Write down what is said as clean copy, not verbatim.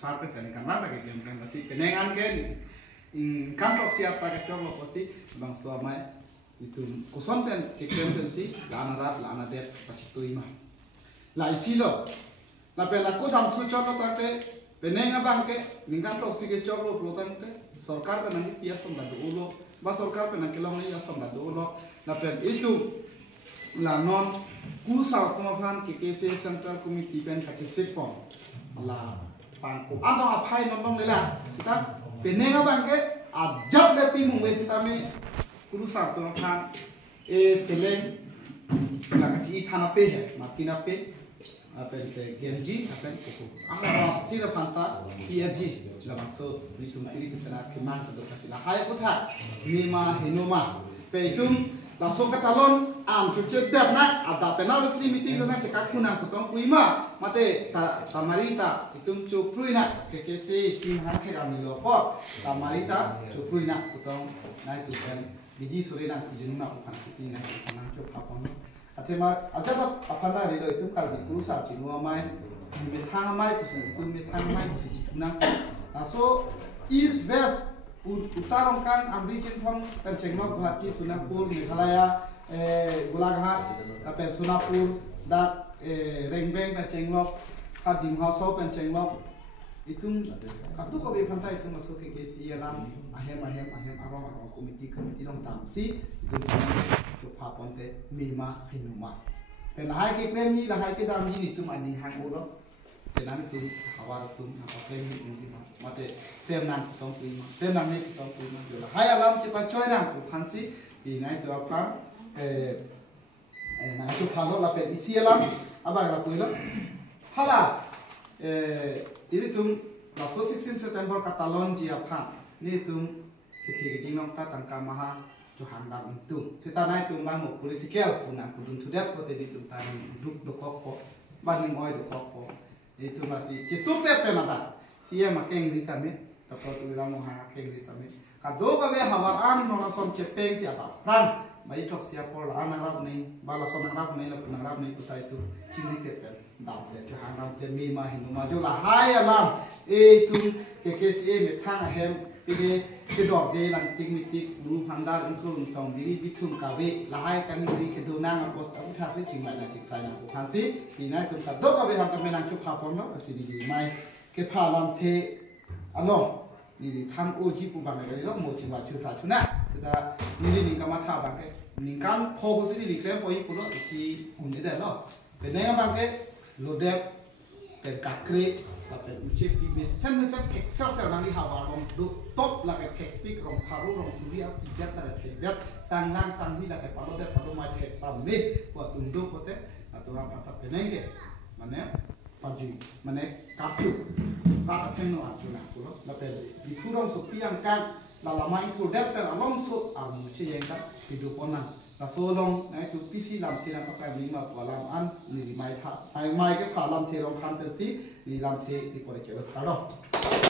Sampai jadi kan mana kayak game kan masih penengan kan kantor siapa kecok pasti bang suamai itu kuson kan kekempen sih lana rat lana det pasti tu imah lah isi lo lah pela ku dam tu contoh tak penengan bang ke ningkan to sih kecok lo pelotan ke sorkar kan nanti pia som dadu ulo bang sorkar kan nanti long ni ya som dadu ulo lah pel itu lah non kusau tumapan KKC Central Committee pen kasih sipon lah pangku ada apa yang nonton lela kita penenga bangke ajab lepi mungwe kita me kurusa tu kan seleng la kaci thana pe hai mapina pe apa itu genji apa itu anda tidak panta PRG dalam maksud di sumtiri kita keman tu kasih lah hai kutha nima hinuma pe itu langsung ke talon cuci nak ada penal resmi meeting dengan cekak kunang kutong kuima mate tamarita itu cuprui nak KKC simhan kami lopo tamarita cuprui nak kutong na itu kan biji sore nak biji nak bukan sini nak kanang cup apa atema ada apa dah itu kalau dikuru sa cinua mai metang mai kusin itu metang mai kusin kunang so east west Utara kan Amri Cinthong Pencengmok Guwahati Sunapur Meghalaya Golaghat Pen Sunapur dak Rengbeng Pencengmok Kadim Hauso Pencengmok itu kartu kopi pantai itu masuk ke KKC alam ahem arong komiti dong tamsi itu coba ponte mima hinuma pen hai ke klaim ni lahai ke dam ni itu maning hang uro penan itu hawar itu apa klaim ni mate temnang tong kuima temnang ni tong kuima jola hai alam cepat coy nang ku fansi binai tu apa na itu phalo la pe isi alam aba la puilo hala ini tum laso 16 September Katalon ji apa ni tum kethi nong ta tangka maha Tuhan dam itu setanai tum bang political punang kudun tudat ko tedi tum tani duk dokoko baning oi dokoko itu masih cetupe penata siya makeng di kami tapos tulang mo hakeng di kami kado kami hawaran nong som cepeng siya ta pran mai tok siya por la anarap ni bala som anarap ni la punarap ni kuta itu ciri kepen dam le hanam te mi ma hinu ma jola hai alam itu KKCA metang hem pide kedok de lang tik mitik lu handar include tong diri bitum kawe lahai kan diri kedunang apos aku thasi cingla na cik saya ku hansi pinai tum sa dok kawe ham menang chu phapon no asidi di mai ke phalam the along ni tham oji pu bang le lo mo chiwa chu sa chuna ta ni ni kama tha bang ke ningkan pho ko si di klem poi pu lo si unde de lo pe ne bang ke lo de pe kakre la pe uche pi me sen tek sel nang ni hawa rom do top la ke tek pik rom tharu rom suri ap idat ta tek dat sang nang sang hi la ke palo de palo ma tek pam me wa tundo pote atura pata penenge mane pagi mane kacu rata penno acuna kulo la pe di furong so piang kan la lama itu dat per alom so am che yang ka hidupona la so long na itu pisi lam thina ka pa lima walam an ni mai tha mai ke phalam the rong khan pe si ni lam the di pore ke ba